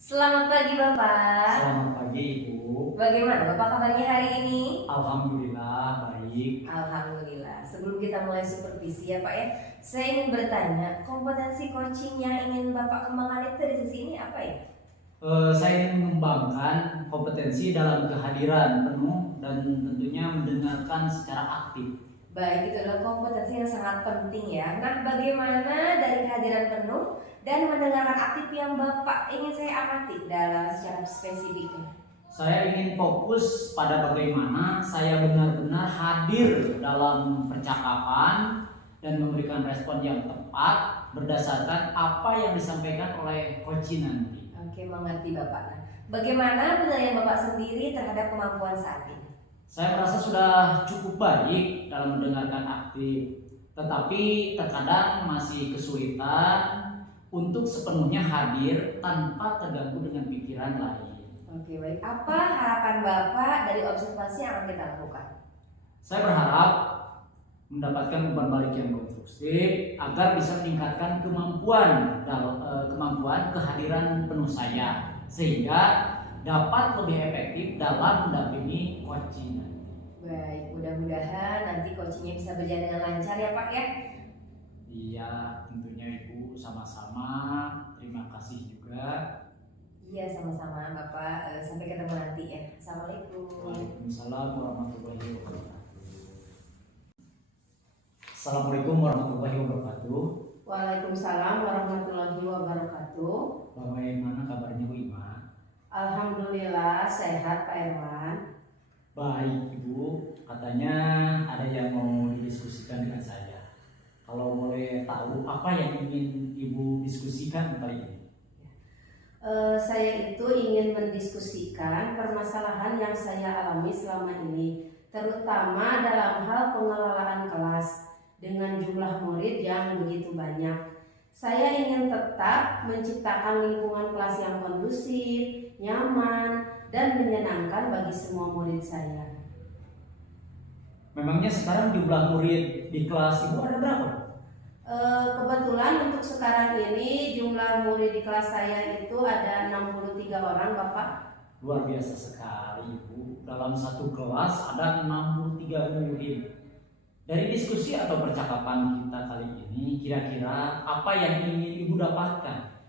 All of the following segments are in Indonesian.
Selamat pagi Bapak. Selamat pagi Ibu. Bagaimana Bapak kabarnya hari ini? Alhamdulillah baik. Alhamdulillah. Sebelum kita mulai supervisi ya Pak ya, saya ingin bertanya, kompetensi coaching yang ingin Bapak kembangkan itu dari sisi ini apa ya? Saya ingin mengembangkan kompetensi dalam kehadiran penuh dan tentunya mendengarkan secara aktif. Baik, itu adalah kompetensi yang sangat penting ya. Nah, bagaimana dari kehadiran penuh dan mendengarkan aktif yang Bapak ingin saya amati dalam secara spesifiknya? Saya ingin fokus pada bagaimana saya benar-benar hadir dalam percakapan dan memberikan respon yang tepat berdasarkan apa yang disampaikan oleh coach nanti. Oke, mengerti Bapak. Nah, bagaimana penilaian Bapak sendiri terhadap kemampuan saat ini? Saya merasa sudah cukup baik dalam mendengarkan aktif, tetapi terkadang masih kesulitan untuk sepenuhnya hadir tanpa terganggu dengan pikiran lain. Oke, baik. Apa harapan Bapak dari observasi yang akan kita lakukan? Saya berharap mendapatkan umpan balik yang konstruktif agar bisa meningkatkan kemampuan kehadiran penuh saya, sehingga dapat lebih efektif dalam mendampingi coaching nanti. Baik, mudah-mudahan nanti coachingnya bisa berjalan dengan lancar ya Pak ya. Iya, tentunya Ibu sama-sama. Terima kasih juga. Iya, sama-sama Bapak. Sampai ketemu nanti ya. Assalamualaikum. Waalaikumsalam warahmatullahi wabarakatuh. Assalamualaikum warahmatullahi wabarakatuh. Waalaikumsalam warahmatullahi wabarakatuh. Bagaimana kabarnya Bu Ima? Alhamdulillah sehat Pak Herman. Baik Ibu, katanya ada yang mau didiskusikan dengan saya. Kalau boleh tahu apa yang ingin Ibu diskusikan kali ini? Saya itu ingin mendiskusikan permasalahan yang saya alami selama ini, terutama dalam hal pengelolaan kelas dengan jumlah murid yang begitu banyak. Saya ingin tetap menciptakan lingkungan kelas yang kondusif, nyaman, dan menyenangkan bagi semua murid saya. Memangnya sekarang jumlah murid di kelas Ibu ada berapa? Kebetulan untuk sekarang ini jumlah murid di kelas saya itu ada 63 orang Bapak. Luar biasa sekali Ibu. Dalam satu kelas ada 63 murid. Dari diskusi atau percakapan kita kali ini, kira-kira apa yang ingin Ibu dapatkan?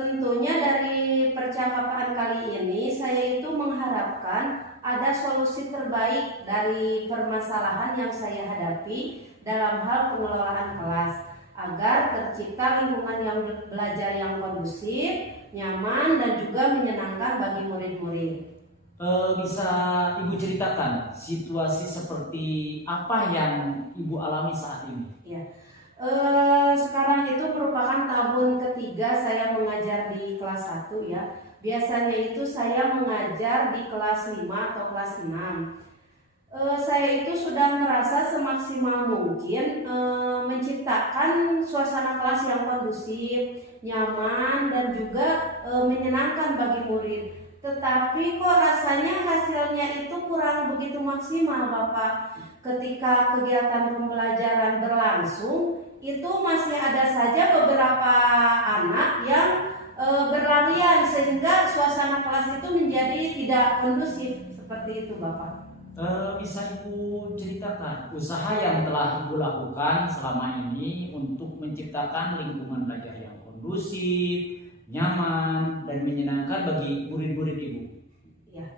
Tentunya dari percakapan kali ini saya itu mengharapkan ada solusi terbaik dari permasalahan yang saya hadapi dalam hal pengelolaan kelas, agar tercipta lingkungan yang belajar yang kondusif, nyaman, dan juga menyenangkan bagi murid-murid. Bisa Ibu ceritakan situasi seperti apa yang Ibu alami saat ini? Ya. Sekarang itu merupakan tahun ketiga saya mengajar di kelas 1 ya. Biasanya itu saya mengajar di kelas 5 atau kelas 6. Saya itu sudah merasa semaksimal mungkin menciptakan suasana kelas yang kondusif, nyaman, dan juga menyenangkan bagi murid. Tetapi kok rasanya hasilnya itu kurang begitu maksimal Bapak. Ketika kegiatan pembelajaran berlangsung, itu masih ada saja beberapa anak yang berlarian sehingga suasana kelas itu menjadi tidak kondusif. Seperti itu Bapak. Bisa Ibu ceritakan usaha yang telah Ibu lakukan selama ini untuk menciptakan lingkungan belajar yang kondusif, nyaman, dan menyenangkan bagi murid-murid Ibu? Ya,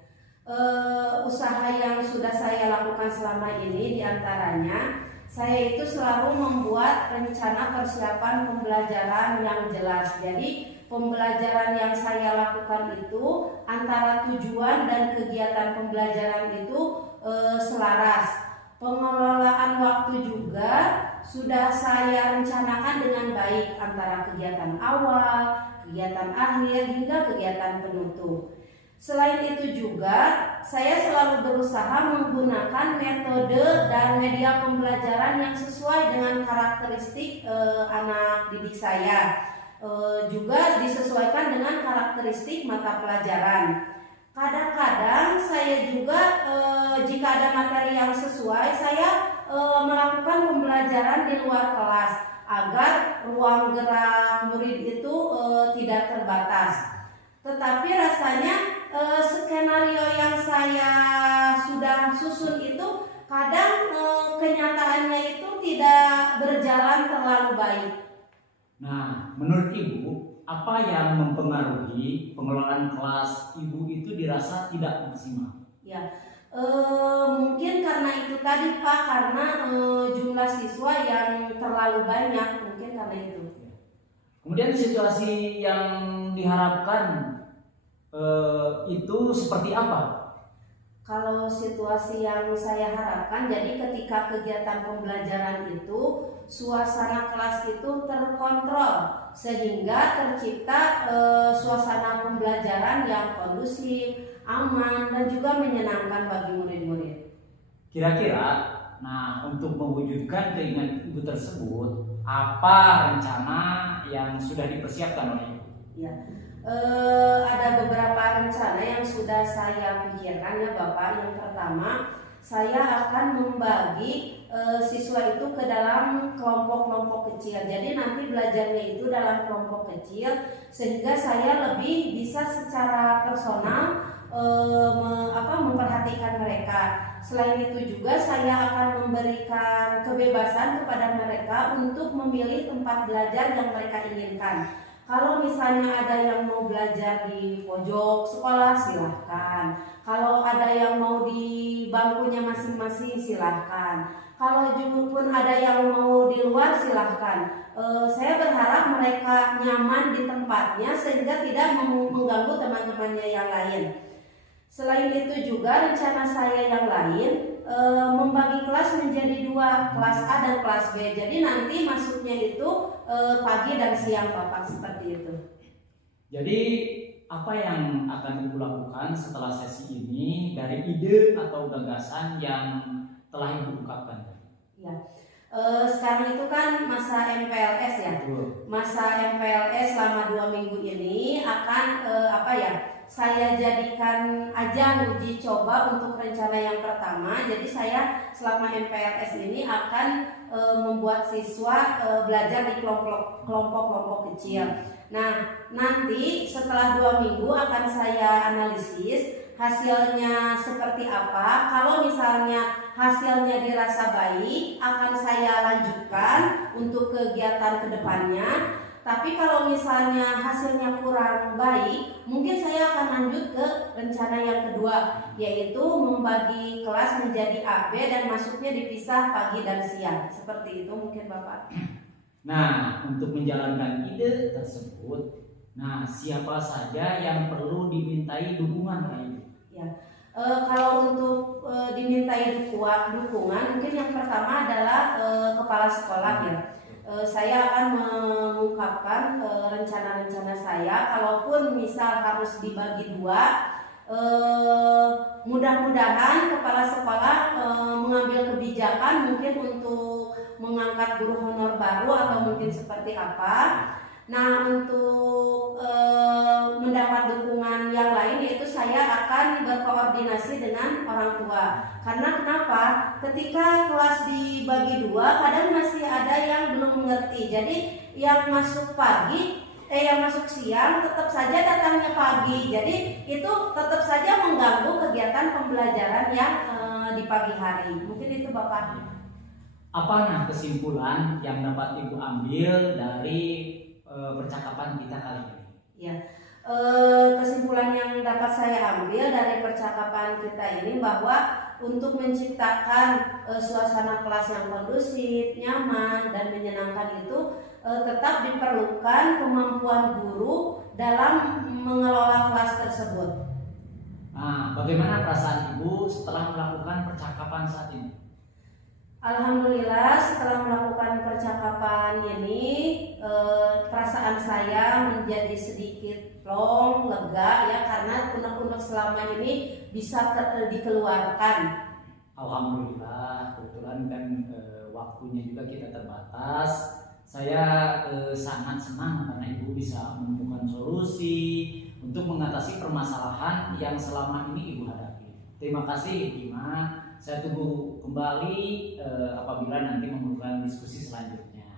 usaha yang sudah saya lakukan selama ini diantaranya saya itu selalu membuat rencana persiapan pembelajaran yang jelas. Jadi pembelajaran yang saya lakukan itu antara tujuan dan kegiatan pembelajaran itu selaras. Pengelolaan waktu juga sudah saya rencanakan dengan baik antara kegiatan awal, kegiatan akhir, hingga kegiatan penutup. Selain itu juga saya selalu berusaha menggunakan metode dan media pembelajaran yang sesuai dengan karakteristik anak didik saya. Juga disesuaikan dengan karakteristik mata pelajaran. Kadang-kadang saya juga jika ada materi yang sesuai, saya melakukan pembelajaran di luar kelas agar ruang gerak murid itu tidak terbatas. tetapi rasanya skenario yang saya sudah susun itu kadang kenyataannya itu tidak berjalan terlalu baik. Nah, menurut Ibu, apa yang mempengaruhi pengelolaan kelas Ibu itu dirasa tidak maksimal? Ya, mungkin karena itu tadi Pak, karena jumlah siswa yang terlalu banyak, mungkin karena itu. Kemudian situasi yang diharapkan itu seperti apa? Kalau situasi yang saya harapkan, jadi ketika kegiatan pembelajaran itu suasana kelas itu terkontrol sehingga tercipta suasana pembelajaran yang kondusif, aman, dan juga menyenangkan bagi murid-murid. Kira-kira, nah untuk mewujudkan keinginan Ibu tersebut, apa rencana yang sudah dipersiapkan oleh Ibu? Ya, ada beberapa rencana yang sudah saya pikirkan ya Bapak. Yang pertama, saya akan membagi siswa itu ke dalam kelompok-kelompok kecil. Jadi nanti belajarnya itu dalam kelompok kecil sehingga saya lebih bisa secara personal memperhatikan mereka. Selain itu juga saya akan memberikan kebebasan kepada mereka untuk memilih tempat belajar yang mereka inginkan. Kalau misalnya ada yang mau belajar di pojok sekolah, silahkan. Kalau ada yang mau di bangkunya masing-masing, silahkan. Kalau juga pun ada yang mau di luar, silahkan. Saya berharap mereka nyaman di tempatnya sehingga tidak mengganggu teman-temannya yang lain. Selain itu juga rencana saya yang lain membagi kelas menjadi 2, kelas A dan kelas B. Jadi nanti masuknya itu pagi dan siang Bapak, seperti itu. Jadi apa yang akan Ibu lakukan setelah sesi ini dari ide atau gagasan yang telah Ibu ungkapkan? Ya, sekarang itu kan masa MPLS ya. Masa MPLS selama 2 minggu ini akan saya jadikan ajang uji coba untuk rencana yang pertama. Jadi saya selama MPLS ini akan membuat siswa belajar di kelompok-kelompok kecil. Nah, nanti setelah 2 minggu akan saya analisis hasilnya seperti apa. Kalau misalnya hasilnya dirasa baik, akan saya lanjutkan untuk kegiatan kedepannya. Tapi kalau misalnya hasilnya kurang baik, mungkin saya akan lanjut ke rencana yang kedua, yaitu membagi kelas menjadi A, B dan masuknya dipisah pagi dan siang. Seperti itu mungkin Bapak. Nah, untuk menjalankan ide tersebut, nah siapa saja yang perlu dimintai dukungan oleh Ibu? Ya, kalau untuk dimintai dukungan, mungkin yang pertama adalah kepala sekolah ya. Saya akan mengungkapkan rencana-rencana saya. Kalaupun misal harus dibagi 2, mudah-mudahan kepala sekolah mengambil kebijakan mungkin untuk mengangkat guru honor baru atau mungkin seperti apa. Nah, untuk mendapat dukungan yang lain yaitu saya akan berkoordinasi dengan orang tua. Karena kenapa? Ketika kelas dibagi 2, kadang masih ada yang belum mengerti. Jadi yang masuk yang masuk siang tetap saja datangnya pagi. Jadi itu tetap saja mengganggu kegiatan pembelajaran yang di pagi hari. Mungkin itu Bapak. Apa kesimpulan yang dapat Ibu ambil dari percakapan kita kali ini? Ya, kesimpulan yang dapat saya ambil dari percakapan kita ini bahwa untuk menciptakan suasana kelas yang kondusif, nyaman, dan menyenangkan itu tetap diperlukan kemampuan guru dalam mengelola kelas tersebut. Nah, bagaimana perasaan Ibu setelah melakukan percakapan saat ini? Alhamdulillah, setelah melakukan percakapan ini perasaan saya menjadi sedikit plong, lega ya, karena unek-unek selama ini bisa dikeluarkan. Alhamdulillah, kebetulan kan waktunya juga kita terbatas. Saya sangat senang karena Ibu bisa menemukan solusi untuk mengatasi permasalahan yang selama ini Ibu hadapi. Terima kasih Dima. Saya tunggu kembali apabila nanti memerlukan diskusi selanjutnya.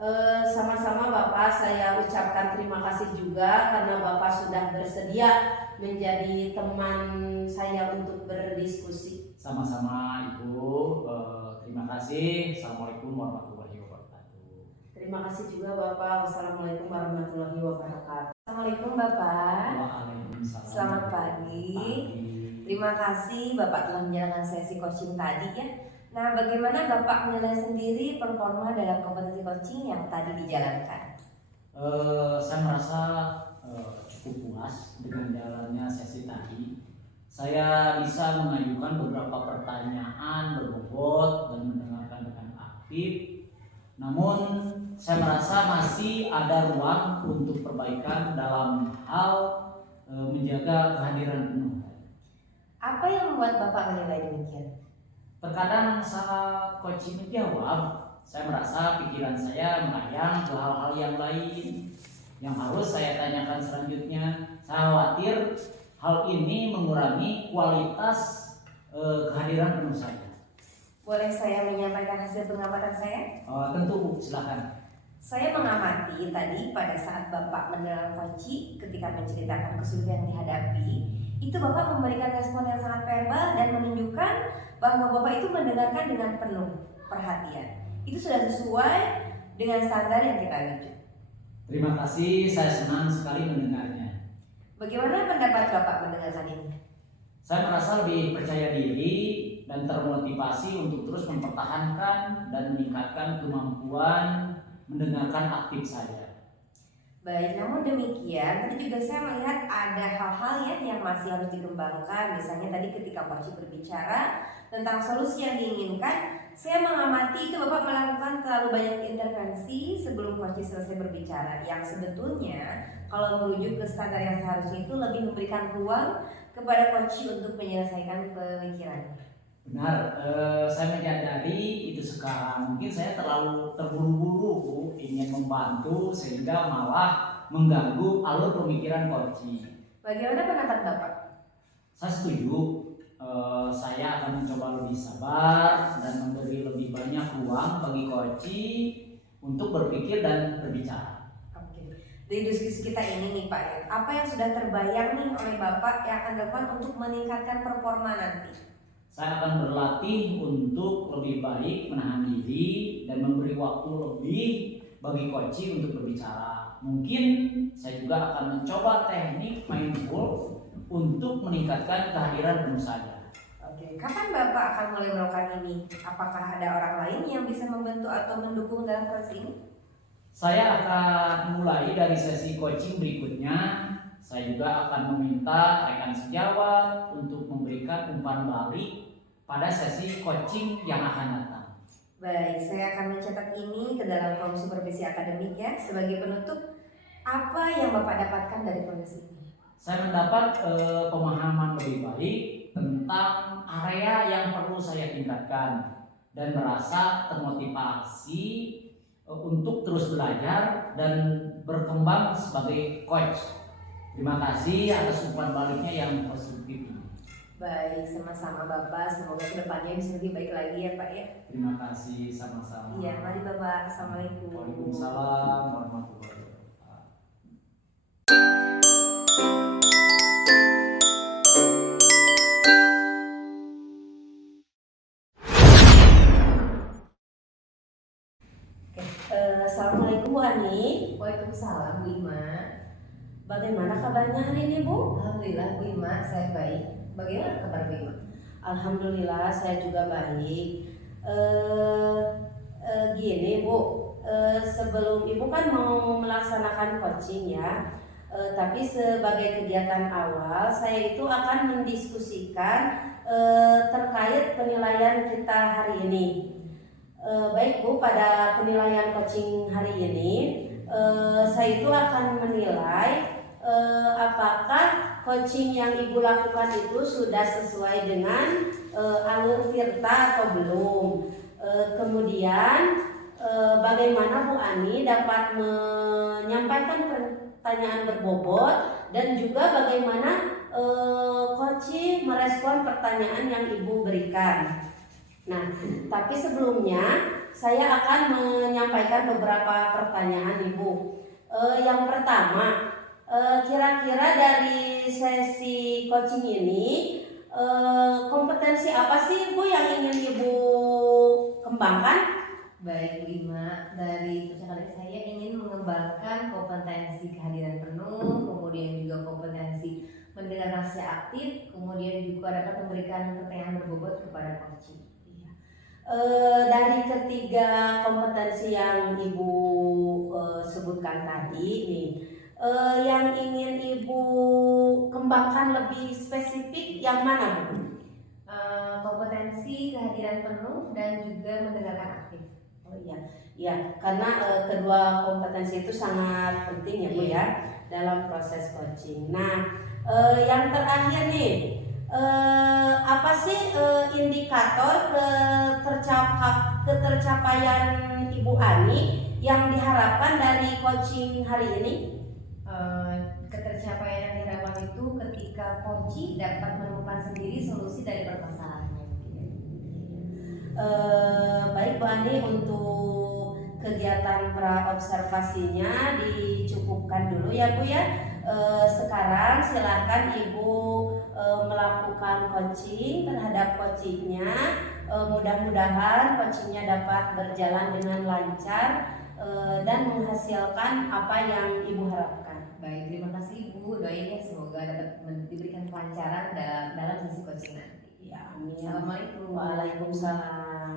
Sama-sama Bapak, saya ucapkan terima kasih juga karena Bapak sudah bersedia menjadi teman saya untuk berdiskusi. Sama-sama Ibu, terima kasih. Assalamualaikum warahmatullahi wabarakatuh. Terima kasih juga Bapak. Wassalamualaikum warahmatullahi wabarakatuh. Assalamualaikum Bapak. Waalaikumsalam. Selamat pagi. Terima kasih Bapak telah menjalankan sesi coaching tadi ya. Nah, bagaimana Bapak menilai sendiri performa dalam kompetisi coaching yang tadi dijalankan? Saya merasa cukup puas dengan jalannya sesi tadi. Saya bisa mengajukan beberapa pertanyaan berbobot dan mendengarkan dengan aktif. Namun saya merasa masih ada ruang untuk perbaikan dalam hal menjaga kehadiran penuh. Apa yang membuat Bapak menilai demikian? Terkadang saat coaching menjawab, saya merasa pikiran saya melayang ke hal-hal yang lain yang harus saya tanyakan selanjutnya. Saya khawatir hal ini mengurangi kualitas kehadiran penuh saya. Boleh saya menyampaikan hasil pengamatan saya? Tentu Bu, silakan. Saya mengamati tadi pada saat Bapak mendalam coaching ketika menceritakan kesulitan yang dihadapi, itu Bapak memberikan respon yang sangat verbal dan menunjukkan bahwa Bapak itu mendengarkan dengan penuh perhatian. Itu sudah sesuai dengan standar yang kita tuju. Terima kasih, saya senang sekali mendengarnya. Bagaimana pendapat Bapak mendengarkan ini? Saya merasa lebih percaya diri dan termotivasi untuk terus mempertahankan dan meningkatkan kemampuan mendengarkan aktif saya. Baik, namun demikian tadi juga saya melihat ada hal-hal ya yang masih harus dikembangkan. Misalnya tadi ketika coach berbicara tentang solusi yang diinginkan, saya mengamati itu Bapak melakukan terlalu banyak intervensi sebelum coach selesai berbicara, yang sebetulnya kalau merujuk ke standar yang seharusnya itu lebih memberikan ruang kepada coach untuk menyelesaikan pemikirannya. Benar, saya menyadari itu sekarang. Mungkin saya terlalu terburu-buru Bu, ingin membantu sehingga malah mengganggu alur pemikiran coach. Bagaimana pendapat Bapak? Saya setuju. Saya akan mencoba lebih sabar dan memberi lebih banyak ruang bagi coach untuk berpikir dan berbicara. Oke. Dari diskusi kita ini nih Pak, apa yang sudah terbayang nih oleh Bapak yang akan dilakukan untuk meningkatkan performa nanti? Saya akan berlatih untuk lebih baik menahan diri dan memberi waktu lebih bagi coach untuk berbicara. Mungkin saya juga akan mencoba teknik mindful untuk meningkatkan kehadiran penuh saya. Oke, kapan Bapak akan mulai melakukan ini? Apakah ada orang lain yang bisa membantu atau mendukung dalam proses ini? Saya akan mulai dari sesi coaching berikutnya. Saya juga akan meminta rekan sejawat untuk memberikan umpan balik pada sesi coaching yang akan datang. Baik, saya akan mencatat ini ke dalam form supervisi akademik ya. Sebagai penutup, apa yang Bapak dapatkan dari proses ini? Saya mendapat pemahaman lebih baik tentang area yang perlu saya tingkatkan dan merasa termotivasi untuk terus belajar dan berkembang sebagai coach. Terima kasih atas umpan baliknya yang positif. Baik, sama-sama Bapak. Semoga kedepannya bisa lebih baik lagi ya Pak ya. Terima kasih, sama-sama. Iya, mari Bapak. Assalamualaikum. Waalaikumsalam warahmatullahi wabarakatuh. Assalamualaikum Bu Ani. Waalaikumsalam Bu Ima. Bagaimana kabarnya hari ini Bu? Alhamdulillah Bu Ima, saya baik. Bagaimana kabar Bu Ima? Alhamdulillah saya juga baik. Gini Bu, sebelum Ibu kan mau melaksanakan coaching ya, tapi sebagai kegiatan awal saya itu akan mendiskusikan terkait penilaian kita hari ini. Baik Bu, pada penilaian coaching hari ini saya itu akan menilai apakah coaching yang Ibu lakukan itu sudah sesuai dengan alur tirta atau belum. Kemudian bagaimana Bu Ani dapat menyampaikan pertanyaan berbobot dan juga bagaimana coaching merespon pertanyaan yang Ibu berikan. Nah, tapi sebelumnya saya akan menyampaikan beberapa pertanyaan Ibu. Yang pertama, kira-kira dari sesi coaching ini kompetensi apa sih Bu yang ingin Ibu kembangkan? Baik, Lima. Dari percakapan saya ingin mengembangkan kompetensi kehadiran penuh, kemudian juga kompetensi mendengar nasihat aktif, kemudian juga dapat memberikan pertanyaan berbobot kepada coaching. Dari ketiga kompetensi yang Ibu sebutkan tadi nih, yang ingin Ibu kembangkan lebih spesifik yang mana Bu? Kompetensi kehadiran penuh dan juga mendengarkan aktif. Oh iya, karena kedua kompetensi itu sangat penting ya Bu ya dalam proses coaching. Nah, yang terakhir nih, apa sih indikator ketercapaian Ibu Ani yang diharapkan dari coaching hari ini? Ketercapaian yang diharapkan itu ketika coaching dapat menemukan sendiri solusi dari permasalahannya. Baik Bu Ani, untuk kegiatan praobservasinya dicukupkan dulu ya Bu ya. Sekarang silakan Ibu melakukan coaching terhadap coachingnya. Mudah-mudahan coachingnya dapat berjalan dengan lancar dan menghasilkan apa yang Ibu harapkan. Baik, terima kasih Ibu. Doain ya semoga dapat diberikan kelancaran dalam sesi coaching nanti. Ya, amin. Assalamualaikum. Waalaikumsalam.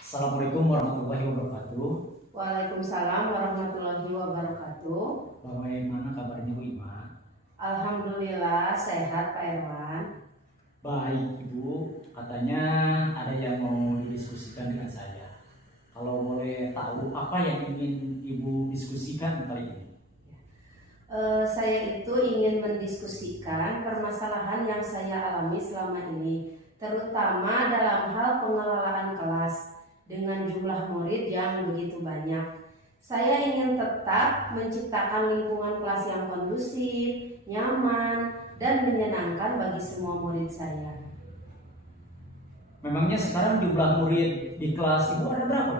Assalamualaikum warahmatullahi wabarakatuh. Waalaikumsalam warahmatullahi wabarakatuh. Bagaimana kabarnya Bu Ima? Alhamdulillah sehat Pak Erwan. Baik Ibu, katanya ada yang mau didiskusikan dengan saya. Kalau boleh tahu apa yang ingin Ibu diskusikan kali ini? Saya itu ingin mendiskusikan permasalahan yang saya alami selama ini, terutama dalam hal pengelolaan kelas dengan jumlah murid yang begitu banyak. Saya ingin tetap menciptakan lingkungan kelas yang kondusif, nyaman, dan menyenangkan bagi semua murid saya. Memangnya sekarang jumlah murid di kelas Ibu ada berapa?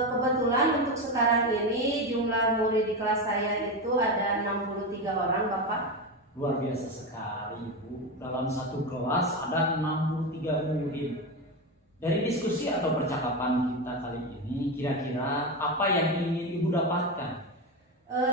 Kebetulan untuk sekarang ini jumlah murid di kelas saya itu ada 63 orang Bapak. Luar biasa sekali Ibu. Dalam satu kelas ada 63 murid. Dari diskusi atau percakapan kita kali ini, kira-kira apa yang ingin Ibu dapatkan?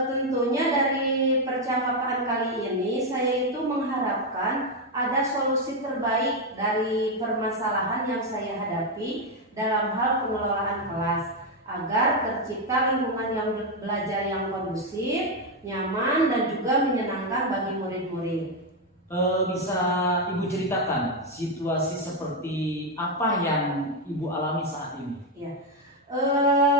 Tentunya dari percakapan kali ini saya itu mengharapkan ada solusi terbaik dari permasalahan yang saya hadapi dalam hal pengelolaan kelas agar tercipta lingkungan yang belajar yang kondusif, nyaman, dan juga menyenangkan bagi murid-murid. Bisa Ibu ceritakan situasi seperti apa yang Ibu alami saat ini? Ya.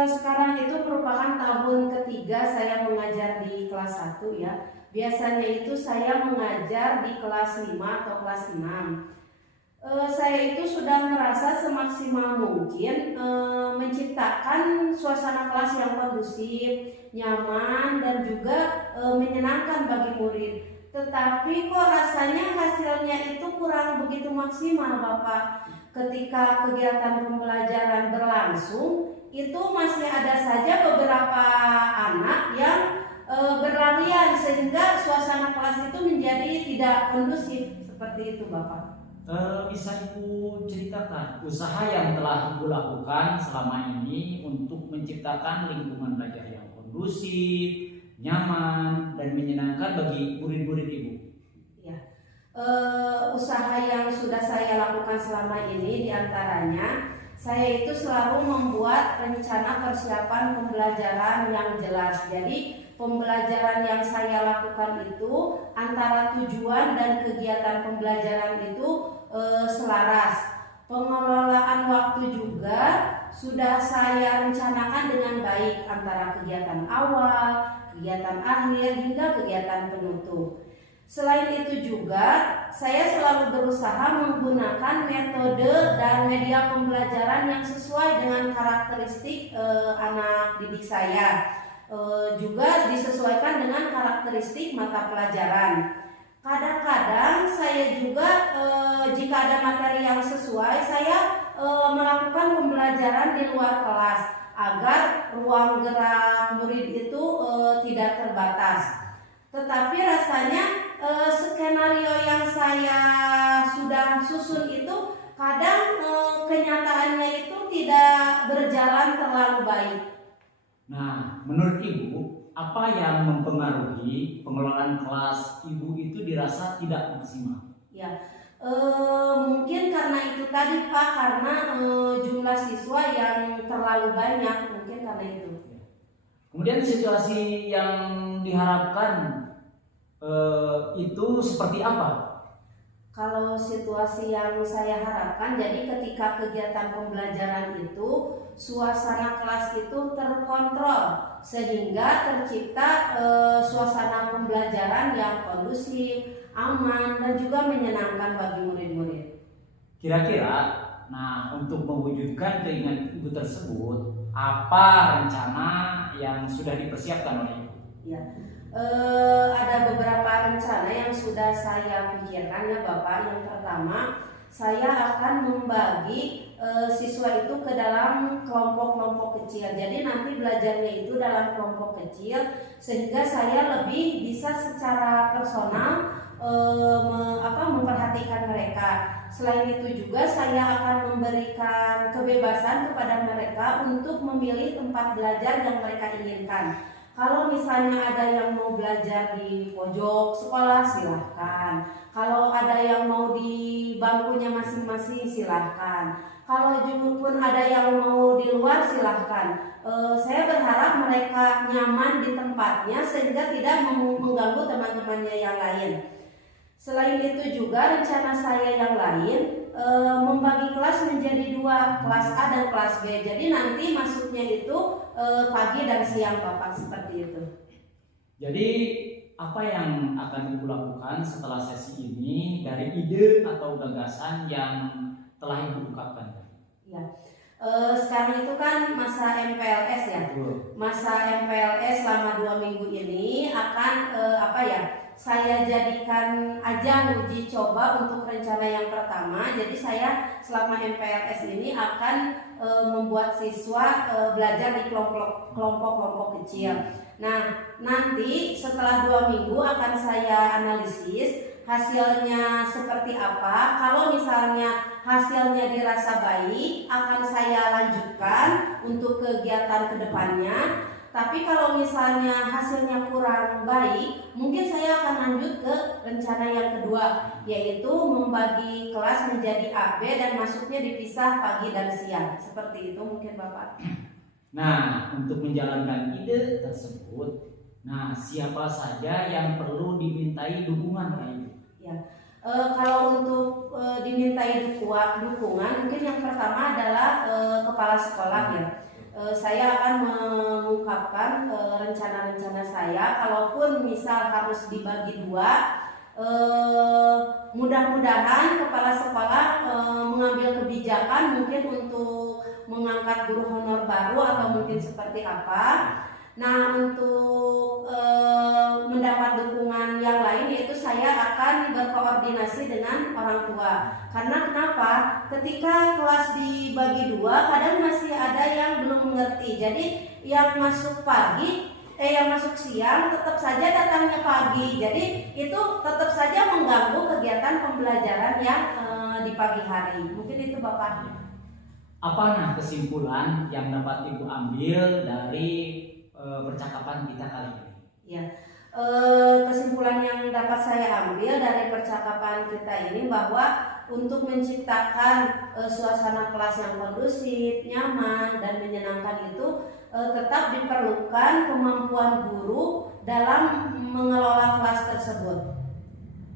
Sekarang itu merupakan tahun ketiga saya mengajar di kelas 1 ya. Biasanya itu saya mengajar di kelas 5 atau kelas 6. Saya itu sudah merasa semaksimal mungkin menciptakan suasana kelas yang kondusif, nyaman, dan juga menyenangkan bagi murid. Tetapi kok rasanya hasilnya itu kurang begitu maksimal Bapak. Ketika kegiatan pembelajaran berlangsung, itu masih ada saja beberapa anak yang berlarian sehingga suasana kelas itu menjadi tidak kondusif seperti itu Bapak. Bisa Ibu ceritakan usaha yang telah Ibu lakukan selama ini untuk menciptakan lingkungan belajar yang kondusif, nyaman, dan menyenangkan bagi murid-murid Ibu? Ya, usaha yang sudah saya lakukan selama ini diantaranya saya itu selalu membuat rencana persiapan pembelajaran yang jelas. Jadi pembelajaran yang saya lakukan itu antara tujuan dan kegiatan pembelajaran itu selaras. Pengelolaan waktu juga sudah saya rencanakan dengan baik antara kegiatan awal, kegiatan akhir, hingga kegiatan penutup. Selain itu juga saya selalu berusaha menggunakan metode dan media pembelajaran yang sesuai dengan karakteristik anak didik saya. Juga disesuaikan dengan karakteristik mata pelajaran. Kadang-kadang saya juga jika ada materi yang sesuai, saya melakukan pembelajaran di luar kelas agar ruang gerak murid itu tidak terbatas. Tetapi rasanya skenario yang saya sudah susun itu kadang kenyataannya itu tidak berjalan terlalu baik. Nah, menurut Ibu, apa yang mempengaruhi pengelolaan kelas Ibu itu dirasa tidak maksimal? Ya, mungkin karena itu tadi Pak, karena jumlah siswa yang terlalu banyak, mungkin karena itu. Kemudian situasi yang diharapkan itu seperti apa? Kalau situasi yang saya harapkan, jadi ketika kegiatan pembelajaran itu suasana kelas itu terkontrol sehingga tercipta suasana pembelajaran yang kondusif, aman, dan juga menyenangkan bagi murid-murid. Kira-kira, nah untuk mewujudkan keinginan Ibu tersebut, apa rencana yang sudah dipersiapkan oleh Ibu? Ya, ada beberapa rencana yang sudah saya pikirkan ya Bapak. Yang pertama, saya akan membagi siswa itu ke dalam kelompok-kelompok kecil. Jadi nanti belajarnya itu dalam kelompok kecil sehingga saya lebih bisa secara personal memperhatikan mereka. Selain itu juga saya akan memberikan kebebasan kepada mereka untuk memilih tempat belajar yang mereka inginkan. Kalau misalnya ada yang mau belajar di pojok sekolah, silahkan. Kalau ada yang mau di bangkunya masing-masing, silahkan. Kalau juga pun ada yang mau di luar, silahkan. Saya berharap mereka nyaman di tempatnya sehingga tidak mengganggu teman-temannya yang lain. Selain itu juga rencana saya yang lain membagi kelas menjadi 2, kelas A dan kelas B. Jadi nanti masuknya itu pagi dan siang Bapak, seperti itu. Jadi apa yang akan Ibu lakukan setelah sesi ini dari ide atau gagasan yang telah Ibu ungkapkan? Ya, sekarang itu kan masa MPLS ya. Masa MPLS selama 2 minggu ini akan saya jadikan ajang uji coba untuk rencana yang pertama. Jadi saya selama MPLS ini akan membuat siswa belajar di kelompok-kelompok kecil. Nah, nanti setelah 2 minggu akan saya analisis hasilnya seperti apa. Kalau misalnya hasilnya dirasa baik, akan saya lanjutkan untuk kegiatan kedepannya. Tapi kalau misalnya hasilnya kurang baik, mungkin saya akan lanjut ke rencana yang kedua, yaitu membagi kelas menjadi A, B dan masuknya dipisah pagi dan siang. Seperti itu mungkin Bapak. Nah, untuk menjalankan ide tersebut, nah siapa saja yang perlu dimintai dukungan oleh Ibu? Ya, kalau untuk dimintai dukungan, mungkin yang pertama adalah kepala sekolah ya. Saya akan mengungkapkan rencana-rencana saya. Kalaupun misal harus dibagi 2, mudah-mudahan kepala sekolah mengambil kebijakan mungkin untuk mengangkat guru honor baru atau mungkin seperti apa. Nah, untuk mendapat dukungan yang lain yaitu saya akan berkoordinasi dengan orang tua. Karena kenapa? Ketika kelas dibagi 2, kadang masih ada yang belum mengerti. Jadi yang masuk yang masuk siang tetap saja datangnya pagi. Jadi itu tetap saja mengganggu kegiatan pembelajaran yang di pagi hari. Mungkin itu Bapak. Apa kesimpulan yang dapat Ibu ambil dari percakapan kita kali ini? Ya, kesimpulan yang dapat saya ambil dari percakapan kita ini bahwa untuk menciptakan suasana kelas yang kondusif, nyaman, dan menyenangkan itu tetap diperlukan kemampuan guru dalam mengelola kelas tersebut.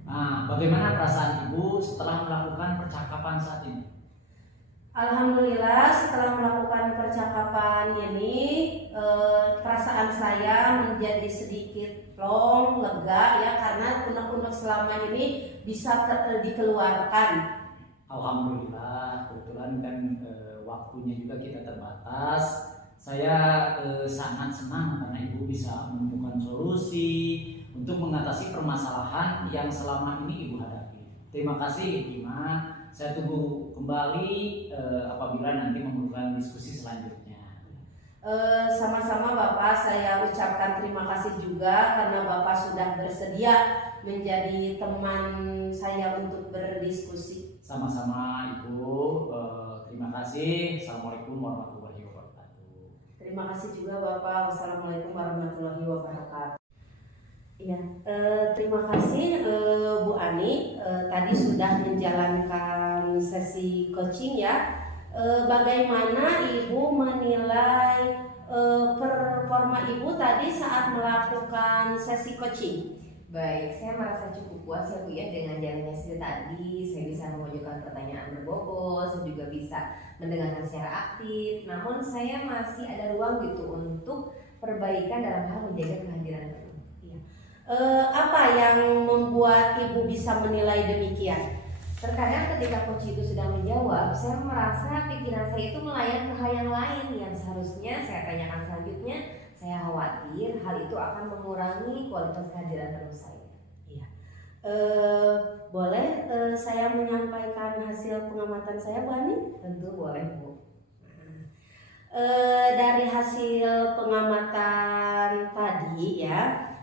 Nah, bagaimana perasaan Ibu setelah melakukan percakapan saat ini? Alhamdulillah, setelah melakukan percakapan ini perasaan saya menjadi sedikit plong, lega ya, karena unek-unek selama ini bisa dikeluarkan. Alhamdulillah, kebetulan kan waktunya juga kita terbatas. Saya sangat senang karena Ibu bisa menemukan solusi untuk mengatasi permasalahan yang selama ini Ibu hadapi. Terima kasih Ibu Ima saya tunggu kembali apabila nanti memerlukan diskusi selanjutnya. Sama-sama Bapak, saya ucapkan terima kasih juga karena Bapak sudah bersedia menjadi teman saya untuk berdiskusi. Sama-sama Ibu, terima kasih. Assalamualaikum warahmatullahi wabarakatuh. Terima kasih juga Bapak. Wassalamualaikum warahmatullahi wabarakatuh. Ya, terima kasih Bu Ani. Tadi sudah menjalankan sesi coaching ya. Bagaimana Ibu menilai performa Ibu tadi saat melakukan sesi coaching? Baik, saya merasa cukup puas ya Bu ya dengan jalannya sesi tadi. Saya bisa mengajukan pertanyaan berbobot, saya juga bisa mendengarkan secara aktif. Namun saya masih ada ruang gitu untuk perbaikan dalam hal menjaga kehadiran penuh. Apa yang membuat Ibu bisa menilai demikian? Terkadang ketika coach itu sedang menjawab, saya merasa pikiran saya itu melayang ke hal yang lain yang seharusnya saya tanyakan selanjutnya. Saya khawatir hal itu akan mengurangi kualitas kehadiran penuh saya. Iya. Boleh saya menyampaikan hasil pengamatan saya, Bu Ani? Tentu boleh Bu. Dari hasil pengamatan tadi ya,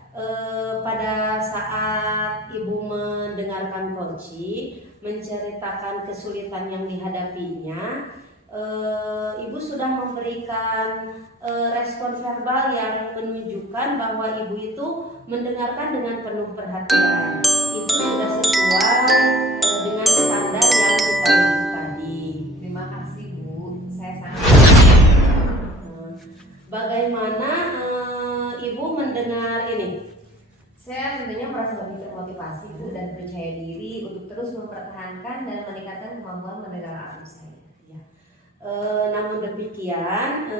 pada saat Ibu mendengarkan coaching menceritakan kesulitan yang dihadapinya, Ibu sudah memberikan respon verbal yang menunjukkan bahwa Ibu itu mendengarkan dengan penuh perhatian. Itu sudah sesuai dengan standar yang kita uji tadi. Terima kasih Bu, saya sangat. Bagaimana Ibu mendengar ini? Saya tentunya merasa lebih termotivasi Bu dan percaya diri untuk terus mempertahankan dan meningkatkan kemampuan mendengar alam saya. Namun demikian,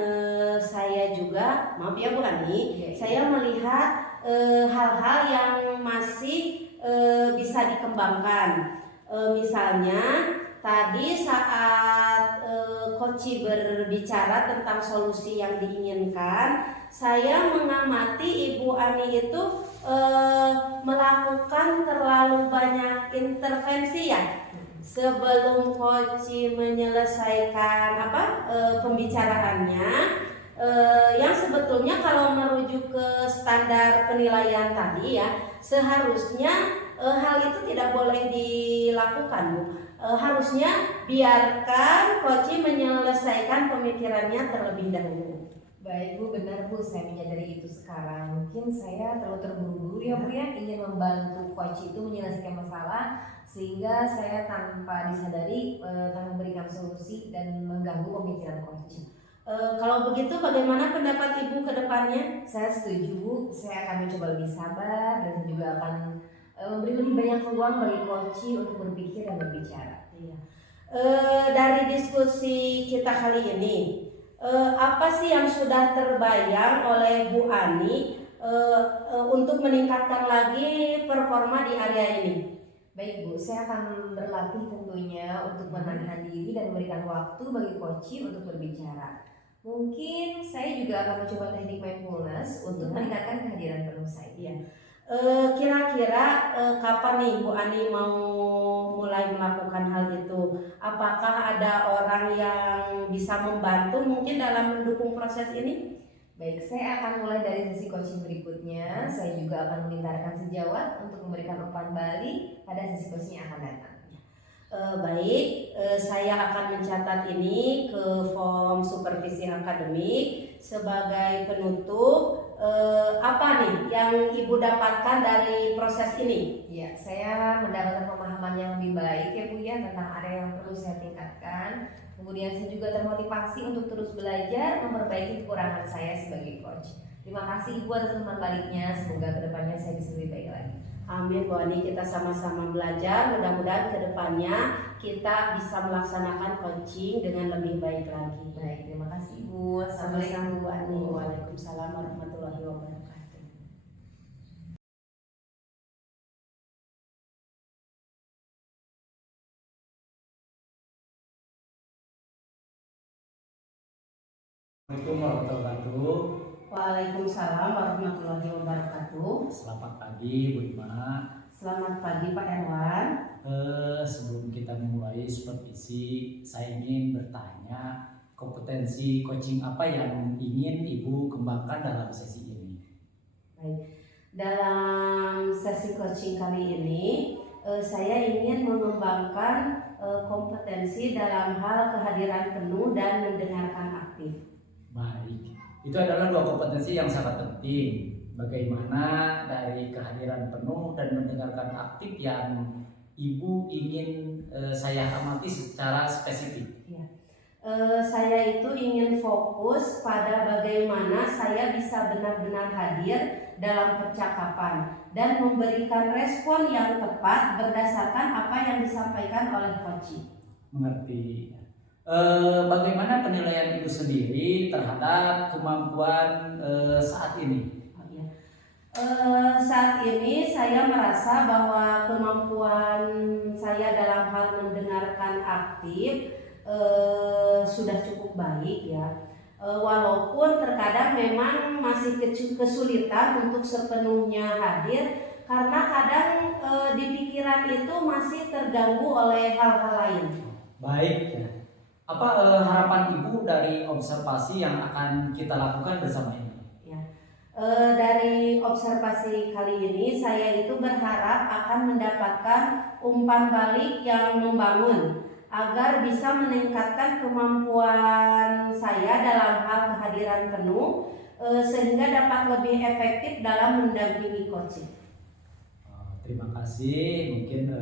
saya juga, maaf ya Bu Ani, saya melihat hal-hal yang masih bisa dikembangkan. Misalnya tadi saat Koci berbicara tentang solusi yang diinginkan, saya mengamati Ibu Ani itu melakukan terlalu banyak intervensi ya. Sebelum Koci menyelesaikan pembicaraannya, yang sebetulnya kalau merujuk ke standar penilaian tadi ya, seharusnya hal itu tidak boleh dilakukan Bu. Harusnya biarkan Koci menyelesaikan pemikirannya terlebih dahulu. Baik Bu, benar Bu, saya menyadari itu sekarang. Mungkin saya terlalu terburu-buru ya Bu ya, ingin membantu coach itu menyelesaikan masalah sehingga saya tanpa disadari telah memberikan solusi dan mengganggu pemikiran coach. Kalau begitu bagaimana pendapat Ibu ke depannya? Saya setuju Bu, saya akan mencoba lebih sabar dan juga akan memberi lebih banyak ruang bagi coach untuk berpikir dan berbicara. Iya. Dari diskusi kita kali ini, apa sih yang sudah terbayang oleh Bu Ani untuk meningkatkan lagi performa di area ini? Baik Bu, saya akan berlatih tentunya untuk menahan diri dan memberikan waktu bagi coach untuk berbicara. Mungkin saya juga akan mencoba teknik mindfulness untuk meningkatkan kehadiran penuh saya. Kira-kira kapan nih Bu Ani mau mulai melakukan hal itu? Apakah ada orang yang bisa membantu mungkin dalam mendukung proses ini? Baik, saya akan mulai dari sesi coaching berikutnya. Saya juga akan memintakan sejawat untuk memberikan umpan balik pada sesi coaching yang akan datang. Baik, saya akan mencatat ini ke form supervisi akademik sebagai penutup. Apa nih yang Ibu dapatkan dari proses ini? Ya, saya mendapatkan pemahaman yang lebih baik ya Bu ya tentang area yang perlu saya tingkatkan. Kemudian saya juga termotivasi untuk terus belajar memperbaiki kekurangan saya sebagai coach. Terima kasih Ibu atas umpan baliknya. Semoga kedepannya saya bisa lebih baik lagi. Amin Bu Ani, kita sama-sama belajar. Mudah-mudahan kedepannya kita bisa melaksanakan coaching dengan lebih baik lagi. Baik, terima kasih Bu. Sama-sama Bu Ani. Waalaikumsalam warahmatullahi wabarakatuh. Assalamualaikum warahmatullahi wabarakatuh. Waalaikumsalam warahmatullahi wabarakatuh. Selamat pagi Bu Ima. Selamat pagi Pak Erwan. Sebelum kita memulai supervisi, saya ingin bertanya kompetensi coaching apa yang ingin Ibu kembangkan dalam sesi ini? Baik. Dalam sesi coaching kali ini, saya ingin mengembangkan kompetensi dalam hal kehadiran penuh dan mendengarkan aktif. Baik, itu adalah dua kompetensi yang sangat penting. Bagaimana dari kehadiran penuh dan mendengarkan aktif yang Ibu ingin saya amati secara spesifik? Saya itu ingin fokus pada bagaimana saya bisa benar-benar hadir dalam percakapan dan memberikan respon yang tepat berdasarkan apa yang disampaikan oleh coaching. Mengerti. Bagaimana penilaian Ibu sendiri terhadap kemampuan saat ini? Saat ini saya merasa bahwa kemampuan saya dalam hal mendengarkan aktif sudah cukup baik ya. Walaupun terkadang memang masih kesulitan untuk sepenuhnya hadir karena kadang di pikiran itu masih terganggu oleh hal-hal lain. Baik ya. Apa harapan Ibu dari observasi yang akan kita lakukan bersama ini? Dari observasi kali ini saya itu berharap akan mendapatkan umpan balik yang membangun agar bisa meningkatkan kemampuan saya dalam hal kehadiran penuh sehingga dapat lebih efektif dalam mendampingi coaching. Terima kasih, mungkin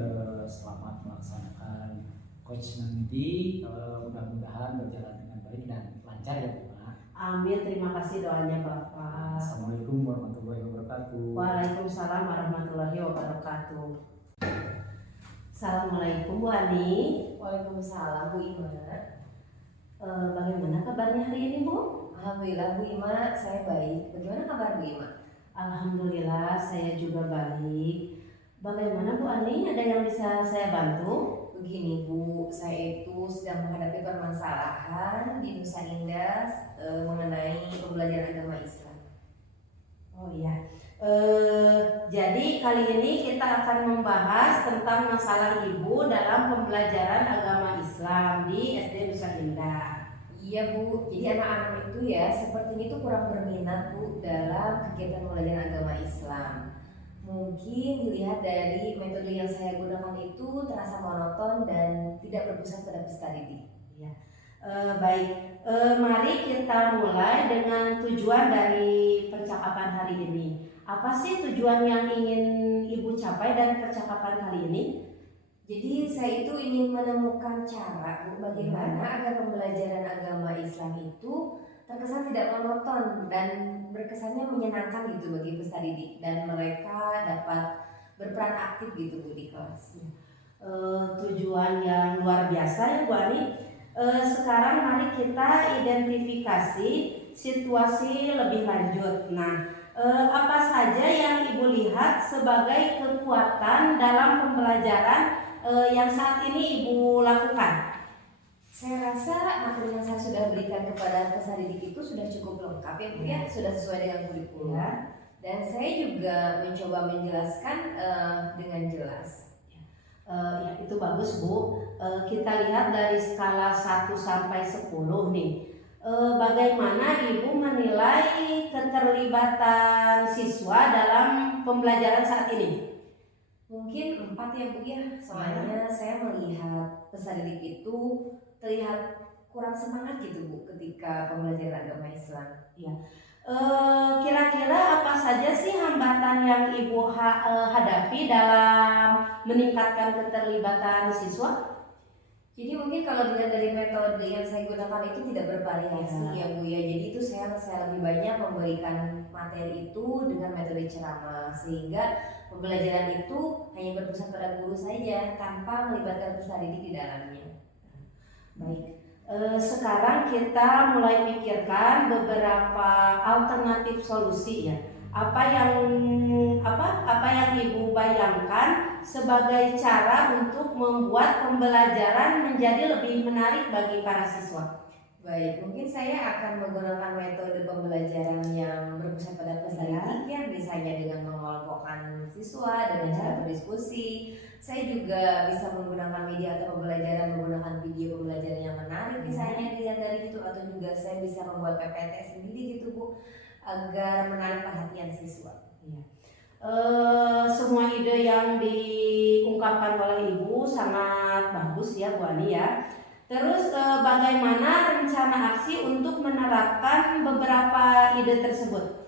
selamat melaksanakan coach nanti, mudah-mudahan berjalan dengan baik dan lancar ya Bu. Amin, terima kasih doanya Bapak. Assalamualaikum warahmatullahi wabarakatuh. Waalaikumsalam warahmatullahi wabarakatuh. Assalamualaikum Bu Ani. Waalaikumsalam Bu Ima. Bagaimana kabarnya hari ini Bu? Alhamdulillah Bu Ima, saya baik. Bagaimana kabar Bu Ima? Alhamdulillah saya juga baik. Bagaimana Bu Ani? Ada yang bisa saya bantu? Begini Bu, saya itu sedang menghadapi permasalahan di Nusa Indah mengenai pembelajaran agama Islam. Oh iya. Jadi kali ini kita akan membahas tentang masalah ibu dalam pembelajaran agama Islam di SD Nusa Indah. Iya Bu, jadi anak-anak itu ya sepertinya itu kurang berminat Bu dalam kegiatan pembelajaran agama Islam. Mungkin dilihat dari metode yang saya gunakan itu terasa monoton dan tidak berpusat pada peserta didik. Ya. Baik, mari kita mulai dengan tujuan dari percakapan hari ini. Apa sih tujuan yang ingin Ibu capai dari percakapan hari ini? Jadi saya itu ingin menemukan cara Bu, bagaimana agar pembelajaran agama Islam itu terkesan tidak monoton dan berkesannya menyenangkan gitu bagi peserta didik dan mereka dapat berperan aktif gitu Bu di kelas. Tujuan yang luar biasa ya Bu Ani. Sekarang mari kita identifikasi situasi lebih lanjut. Nah, apa saja yang Ibu lihat sebagai kekuatan dalam pembelajaran yang saat ini Ibu lakukan? Saya rasa materi yang saya sudah berikan kepada peserta didik itu sudah cukup lengkap ya Bu ya, sudah sesuai dengan kurikulum. Dan saya juga mencoba menjelaskan dengan jelas. Ya, itu bagus Bu. Kita lihat dari skala 1 sampai 10 nih. Bagaimana Ibu menilai keterlibatan siswa dalam pembelajaran saat ini? Mungkin 4 ya Bu ya, soalnya saya melihat peserta didik itu terlihat kurang semangat gitu Bu ketika pembelajaran agama Islam. Ya. Kira-kira apa saja sih hambatan yang Ibu hadapi dalam meningkatkan keterlibatan siswa? Jadi mungkin kalau dilihat dari metode yang saya gunakan itu tidak bervariasi ya Bu ya. Jadi itu saya lebih banyak memberikan materi itu dengan metode ceramah sehingga pembelajaran itu hanya berpusat pada guru saja tanpa melibatkan peserta didik di dalamnya. Baik. Sekarang kita mulai pikirkan beberapa alternatif solusi ya. Apa yang Ibu bayangkan sebagai cara untuk membuat pembelajaran menjadi lebih menarik bagi para siswa? Baik, mungkin saya akan menggunakan metode pembelajaran yang berpusat pada peserta didik ya, misalnya dengan mengolah mengelompokkan siswa dengan cara berdiskusi. Saya juga bisa menggunakan media atau pembelajaran menggunakan video pembelajaran yang menarik misalnya dilihat dari itu, atau juga saya bisa membuat PPT sendiri gitu Bu, agar menarik perhatian siswa. Iya. Semua ide yang diungkapkan oleh Ibu sangat bagus ya Bu Ani ya. Terus bagaimana rencana aksi untuk menerapkan beberapa ide tersebut?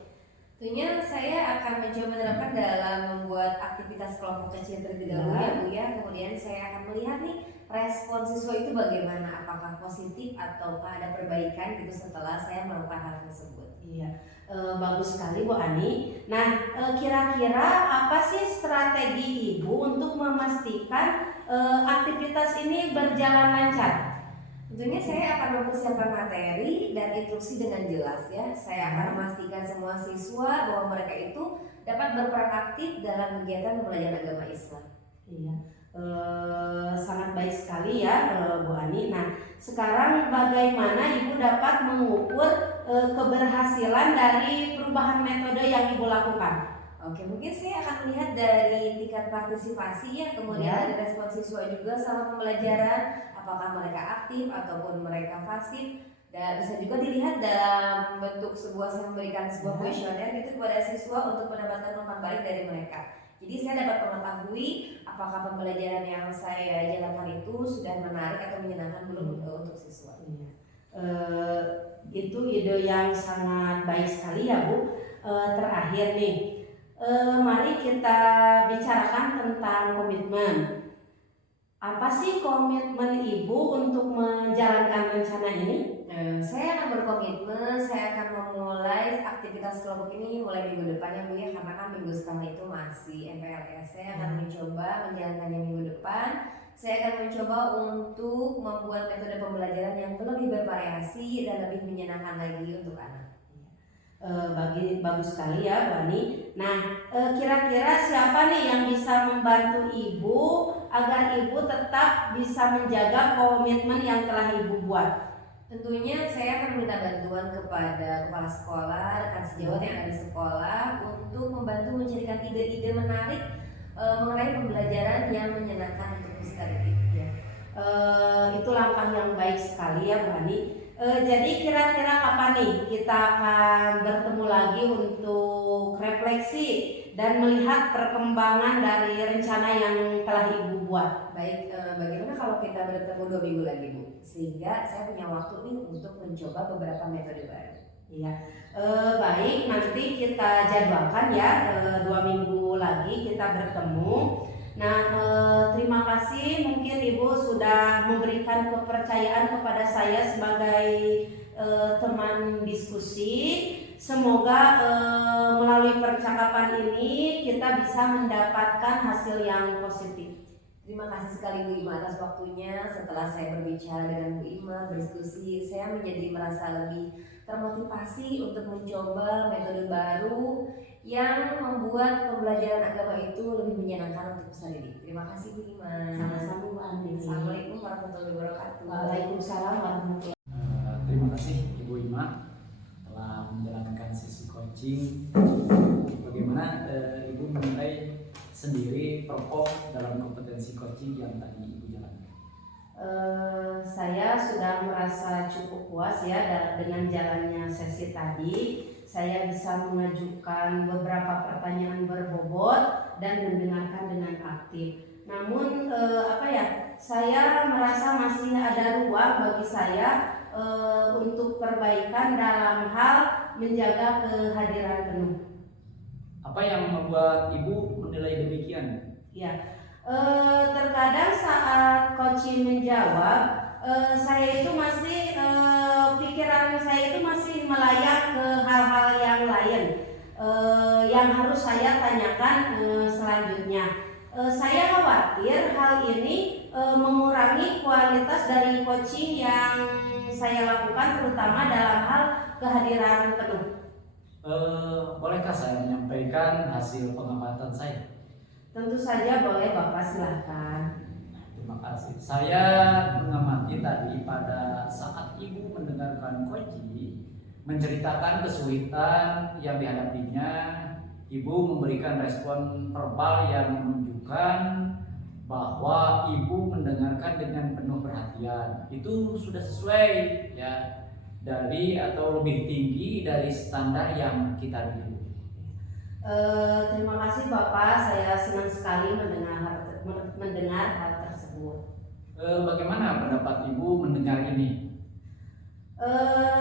Tentunya saya akan mencoba menerapkan dalam membuat aktivitas kelompok kecil terlebih dahulu ya Bu ya. Kemudian saya akan melihat nih respon siswa itu bagaimana, apakah positif ataukah ada perbaikan gitu setelah saya melakukan hal tersebut. Iya, bagus sekali Bu Ani. Nah, kira-kira apa sih strategi Ibu untuk memastikan aktivitas ini berjalan lancar? Tentunya saya akan mempersiapkan materi dan instruksi dengan jelas ya. Saya akan memastikan semua siswa bahwa mereka itu dapat berperan aktif dalam kegiatan pembelajaran agama Islam. Iya, sangat baik sekali ya Bu Ani. Nah, sekarang bagaimana Ibu dapat mengukur keberhasilan dari perubahan metode yang Ibu lakukan? Oke, mungkin saya akan melihat dari tingkat partisipasi ya, kemudian dari respon siswa juga selama pembelajaran, apakah mereka aktif ataupun mereka pasif. Dan bisa juga dilihat dalam bentuk saya memberikan sebuah kuesioner gitu kepada siswa untuk mendapatkan umpan balik dari mereka. Jadi saya dapat mengetahui apakah pembelajaran yang saya jalankan itu sudah menarik atau menyenangkan belum untuk siswa. Itu ide yang sangat baik sekali ya Bu. Terakhir nih, mari kita bicarakan tentang komitmen. Apa sih komitmen Ibu untuk menjalankan rencana ini? Saya akan berkomitmen, saya akan memulai aktivitas kelompok ini mulai minggu depan ya Bu ya, karena kan minggu setelah itu masih MPLS. Saya akan mencoba menjalankannya minggu depan. Saya akan mencoba untuk membuat metode pembelajaran yang lebih bervariasi dan lebih menyenangkan lagi untuk anak. Bagus sekali ya Bu Ani. Nah, kira-kira siapa nih yang bisa membantu Ibu agar Ibu tetap bisa menjaga komitmen yang telah Ibu buat? Tentunya saya akan meminta bantuan kepada kepala sekolah, rekan sejawat yang ada di sekolah untuk membantu mencarikan ide-ide menarik mengenai pembelajaran yang menyenangkan untuk peserta didik. Itu langkah yang baik sekali ya Bu Ani. Jadi kira-kira kapan nih kita akan bertemu lagi untuk refleksi dan melihat perkembangan dari rencana yang telah Ibu buat? Baik, bagaimana kalau kita bertemu 2 minggu lagi Bu? Sehingga saya punya waktu nih untuk mencoba beberapa metode baru. Iya, baik, nanti kita jadwalkan ya 2 minggu lagi kita bertemu. Nah, terima kasih mungkin Ibu sudah memberikan kepercayaan kepada saya sebagai teman diskusi. Semoga melalui percakapan ini kita bisa mendapatkan hasil yang positif. Terima kasih sekali Bu Ima atas waktunya. Setelah saya berbicara dengan Bu Ima, berdiskusi, saya menjadi merasa lebih termotivasi untuk mencoba metode baru yang membuat pembelajaran agama itu lebih menyenangkan untuk peserta didik. Terima kasih Bu Ima. Sama-sama Bu Andi. Assalamualaikum warahmatullahi wabarakatuh. Waalaikumsalam warahmatullahi wabarakatuh. Terima kasih Ibu Ima telah menjalankan sesi coaching. Bagaimana Ibu menilai sendiri perform dalam kompetensi coaching yang tadi Ibu jalankan? Saya sudah merasa cukup puas ya dengan jalannya sesi tadi. Saya bisa mengajukan beberapa pertanyaan berbobot dan mendengarkan dengan aktif. Namun saya merasa masih ada ruang bagi saya untuk perbaikan dalam hal menjaga kehadiran penuh. Apa yang membuat Ibu menilai demikian? Ya, terkadang saat coaching menjawab, saya itu masih pikiran saya itu masih melayang ke hal-hal yang lain yang harus saya tanyakan selanjutnya. Saya khawatir hal ini mengurangi kualitas dari coaching yang saya lakukan, terutama dalam hal kehadiran penuh. Bolehkah saya menyampaikan hasil pengamatan saya? Tentu saja boleh Bapak, silahkan. Terima kasih. Saya mengamati tadi pada saat Ibu mendengarkan coaching menceritakan kesulitan yang dihadapinya Ibu memberikan respon verbal yang menunjukkan bahwa Ibu mendengarkan dengan penuh perhatian. Itu sudah sesuai ya, dari atau lebih tinggi dari standar yang kita dulu. Terima kasih Bapak, saya senang sekali mendengar hal tersebut. Bagaimana pendapat Ibu mendengar ini?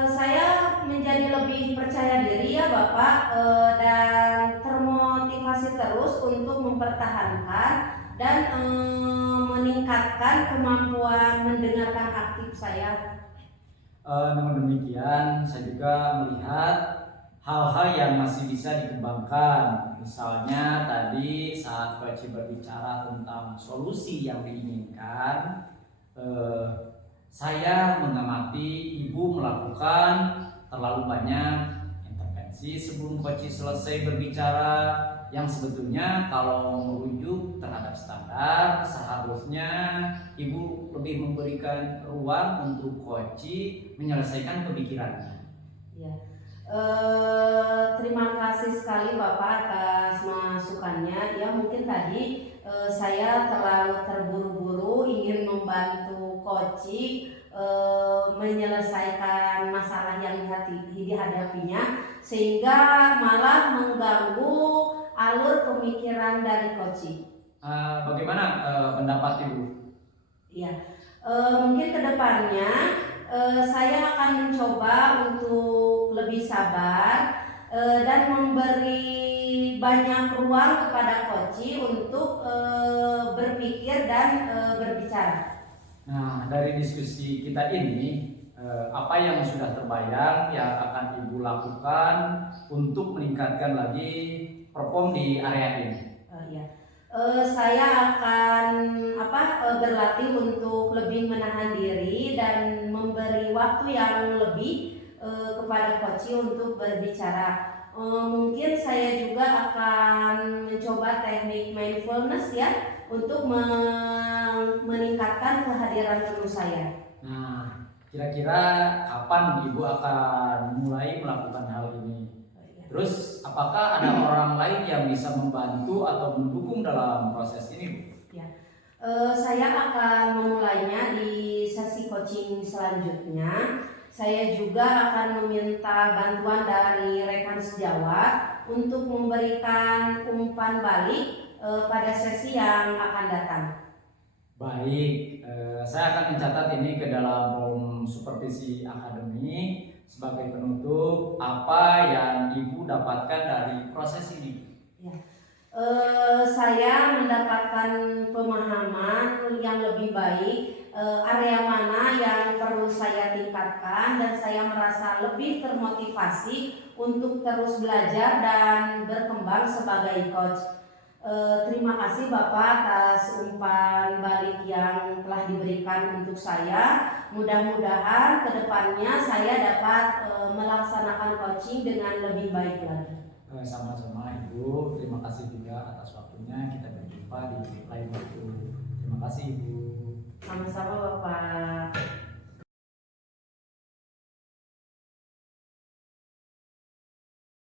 Saya menjadi lebih percaya diri ya Bapak, dan termotivasi terus untuk mempertahankan dan meningkatkan kemampuan mendengarkan aktif saya. Namun demikian, saya juga melihat hal-hal yang masih bisa dikembangkan. Misalnya tadi saat Coach berbicara tentang solusi yang diinginkan, saya mengamati Ibu melakukan terlalu banyak intervensi sebelum Coach selesai berbicara, yang sebetulnya kalau merujuk terhadap standar seharusnya Ibu lebih memberikan ruang untuk Coach menyelesaikan pemikirannya. Ya. Terima kasih sekali Bapak atas masukannya. Ya mungkin tadi saya terlalu terburu-buru ingin membantu Coach menyelesaikan masalah yang dihadapinya, sehingga malah mengganggu alur pemikiran dari Coach. Bagaimana pendapat Ibu? Ya, mungkin kedepannya saya akan mencoba untuk lebih sabar dan memberi banyak ruang kepada Coach untuk berpikir dan berbicara. Nah, dari diskusi kita ini, apa yang sudah terbayang yang akan Ibu lakukan untuk meningkatkan lagi perform di area ini? Saya akan berlatih untuk lebih menahan diri dan memberi waktu yang lebih kepada Coach untuk berbicara. Mungkin saya juga akan mencoba teknik mindfulness ya, untuk meningkatkan kehadiran tubuh saya. Nah, kira-kira kapan Ibu akan mulai melakukan hal ini? Terus apakah ada orang lain yang bisa membantu atau mendukung dalam proses ini? Saya akan memulainya di sesi coaching selanjutnya. Saya juga akan meminta bantuan dari rekan sejawat untuk memberikan umpan balik pada sesi yang akan datang. Baik, saya akan mencatat ini ke dalam form supervisi akademi sebagai penutup apa yang Ibu dapatkan dari proses ini. Saya mendapatkan pemahaman yang lebih baik, area mana yang perlu saya tingkatkan, dan saya merasa lebih termotivasi untuk terus belajar dan berkembang sebagai coach. Terima kasih Bapak atas umpan balik yang telah diberikan untuk saya. Mudah-mudahan kedepannya saya dapat melaksanakan coaching dengan lebih baik lagi. Sama-sama Ibu, terima kasih juga atas waktunya. Kita berjumpa di lain waktu. Terima kasih Ibu. Sama-sama Bapak.